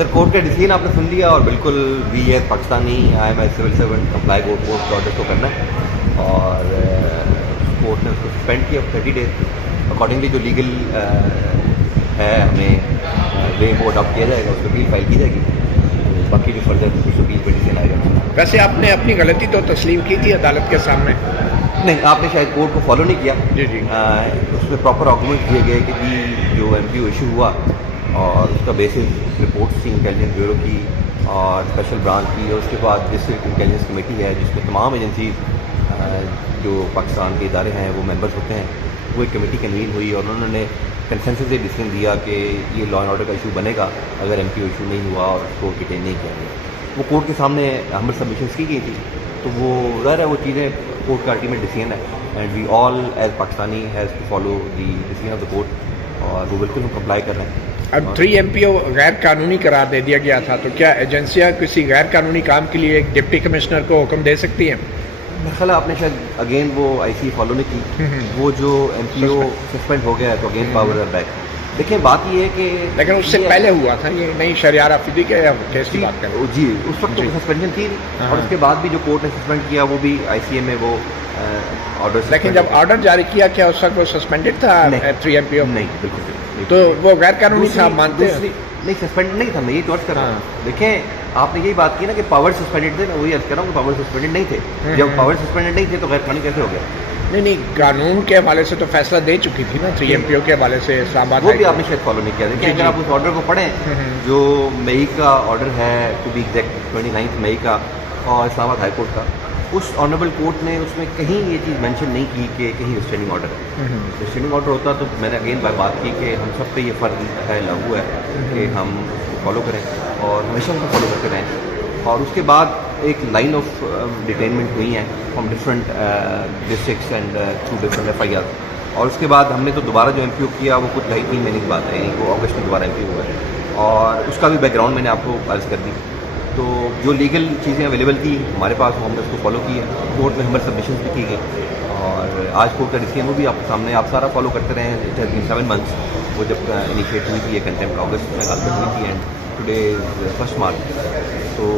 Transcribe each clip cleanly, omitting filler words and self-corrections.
سر court کا decision آپ نے سن لیا اور بالکل بھی ہے Pakistani I am a civil servant comply court order کو کرنا ہے اور کورٹ نے اس کو سسپینڈ کیا 30 days اکارڈنگلی جو لیگل ہے ہمیں وے وہ اڈاپٹ کیا جائے گا، اس پہ اپیل فائل کی جائے گی، باقی جو فردر اس اپیل پہ ڈیسیجن آئے گا۔ ویسے آپ نے اپنی غلطی تو تسلیم کی تھی عدالت کے سامنے؟ نہیں، آپ نے شاید کورٹ کو فالو نہیں کیا۔ جی جی، اس میں پراپر آرگومنٹ دیے گئے کہ جی جو ایم پی او ایشو ہوا اور اس کا بیسس رپورٹس تھی انٹیلیجنس بیورو کی اور اسپیشل برانچ کی، اور اس کے بعد ڈسٹرکٹ انٹیلیجنس کمیٹی ہے جس میں تمام ایجنسیز جو پاکستان کے ادارے ہیں وہ ممبرس ہوتے ہیں، وہ ایک کمیٹی کنوین ہوئی اور انہوں نے کنسنسس یہ ڈیسیژن دیا کہ یہ لا اینڈ آرڈر کا ایشو بنے گا اگر ایم پی او ایشو نہیں ہوا اور اس کو ڈیٹین نہیں کیا گیا۔ وہ کورٹ کے سامنے ہمیں سبمیشنس کی گئی تھی، تو وہ ظاہر ہے وہ چیزیں کورٹ کا الٹیمیٹ ڈیسیژن ہے and we all as Pakistani has to follow the decision of the court, اور وہ بالکل ہم کمپلائی کر رہے ہیں۔ اب 3 MPO غیر قانونی قرار دے دیا گیا تھا، تو کیا ایجنسیاں کسی غیر قانونی کام کے لیے ایک ڈپٹی کمشنر کو حکم دے سکتی ہیں؟ میرا خیال ہے آپ نے شاید اگین وہ آئی سی فالو نہیں کی، وہ جو ایم پی او سسپینڈ ہو گیا ہے تو اگین پاور بیک۔ دیکھیں بات یہ ہے کہ لیکن اس سے پہلے ہوا تھا یہ نئی شہریار آفریدی کے کیس کی بات کریں؟ جی اس وقت تو سسپینشن تھی اور اس کے بعد بھی جو کورٹ نے سسپینڈ کیا وہ بھی آئی سی اے میں وہ آرڈر، لیکن جب آرڈر جاری کیا کیا اس وقت وہ سسپینڈڈ تھا 3 MPO؟ نہیں، بالکل تو وہ غیر قانونی تھا، مانتے ہیں؟ نہیں، سسپینڈ نہیں تھا، میں یہ ٹوٹ کر رہا ہوں۔ دیکھیں آپ نے یہی بات کی نا کہ پاور سسپینڈڈ تھے، میں وہی عرض کر رہا ہوں کہ پاور سسپینڈڈ نہیں تھے۔ جب پاور سسپینڈڈ نہیں تھے تو غیر قانونی کیسے ہو گیا؟ نہیں، قانون کے حوالے سے تو فیصلہ دے چکی تھی نا 3 MPO کے حوالے سے اسلام آباد، وہ بھی آپ نے شاید فالو نہیں کیا۔ دیکھیں اگر آپ اس آرڈر کو پڑھیں جو مئی کا آرڈر ہے، ٹو بی ایگزیکٹ 29 مئی کا، اور اسلام آباد ہائی کورٹ کا، اس آنریبل کورٹ نے اس میں کہیں یہ چیز مینشن نہیں کی کہ کہیں ریسٹینڈنگ آرڈر ہے۔ ریسٹینڈنگ آرڈر ہوتا تو میں نے اگین بات کی کہ ہم سب پہ یہ فرض ہے، لاگو ہے کہ ہم فالو کریں اور ہمیشہ ان کو فالو کرتے رہیں۔ اور اس کے بعد ایک لائن آف ڈیٹینمنٹ ہوئی ہیں from different districts and through different FIR، اور اس کے بعد ہم نے تو دوبارہ جو ایم پی او کیا وہ کچھ 2.5-3 مہینے کی بات ہے، یعنی وہ اگست میں دوبارہ ایم پی او ہوا ہے، اور اس کا بھی بیک گراؤنڈ میں نے آپ کو عرض کر دی۔ تو جو لیگل چیزیں اویلیبل تھی ہمارے پاس ہم نے اس کو فالو کی ہے، کورٹ میں ہماری سبمیشنز بھی کی گئی، اور آج کورٹ کا ڈیسیژن وہ بھی آپ کے سامنے آپ سارا فالو کرتے رہے ہیں۔ اٹ ہیز بین 7 months وہ جب انیشیٹ ہوئی تھی یہ کنٹمپٹ، اگست میں غالباً ہوئی تھی، اینڈ ٹوڈے از 1 March۔ تو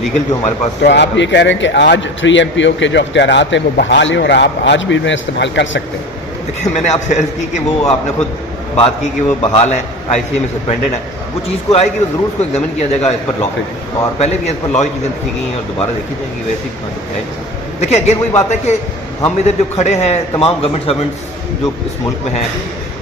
لیگل جو ہمارے پاس، تو آپ یہ کہہ رہے ہیں کہ آج 3 MPO کے جو اختیارات ہیں وہ بحال ہیں اور آپ آج بھی انہیں استعمال کر سکتے ہیں؟ دیکھیں میں نے آپ سے عرض کی کہ وہ آپ نے خود بات کی کہ وہ بحال ہیں، آئی سی اے میں سسپینڈڈ ہیں، وہ چیز کو آئے گی تو ضرور اس کو ایگزامن کیا جائے گا ایز پر لا، اور پہلے بھی ایز پر لا چیزیں دیکھی گئی ہیں اور دوبارہ دیکھی جائیں گی ویسے ہی۔ دیکھیں اگین وہی بات ہے کہ ہم ادھر جو کھڑے ہیں تمام گورنمنٹ سرونٹس جو اس ملک میں ہیں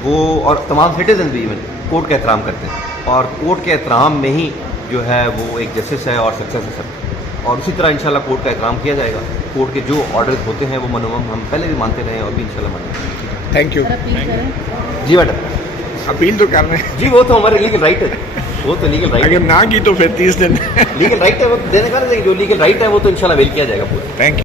وہ، اور تمام سٹیزن بھی ایون کورٹ کا احترام کرتے ہیں، اور کورٹ کے احترام میں ہی جو ہے وہ ایک جسٹس ہے اور سکسیس ہے سب، اور اسی طرح انشاءاللہ کورٹ کا احترام کیا جائے گا۔ کورٹ کے جو آرڈرز ہوتے ہیں وہ منوم ہم پہلے بھی مانتے رہے ہیں اور بھی انشاءاللہ مانیں گے۔ Thank you. جی میڈم، اپیل تو کر رہے ہیں؟ جی وہ تو ہمارا لیگل رائٹ ہے، وہ تو لیگل رائٹ ہے، اگر نہ کی تو پھر 30 دن لیگل رائٹ ہے وہ دینے کا، جو لیگل رائٹ ہے وہ تو انشاءاللہ ویل کیا جائے گا پورا۔ Thank you.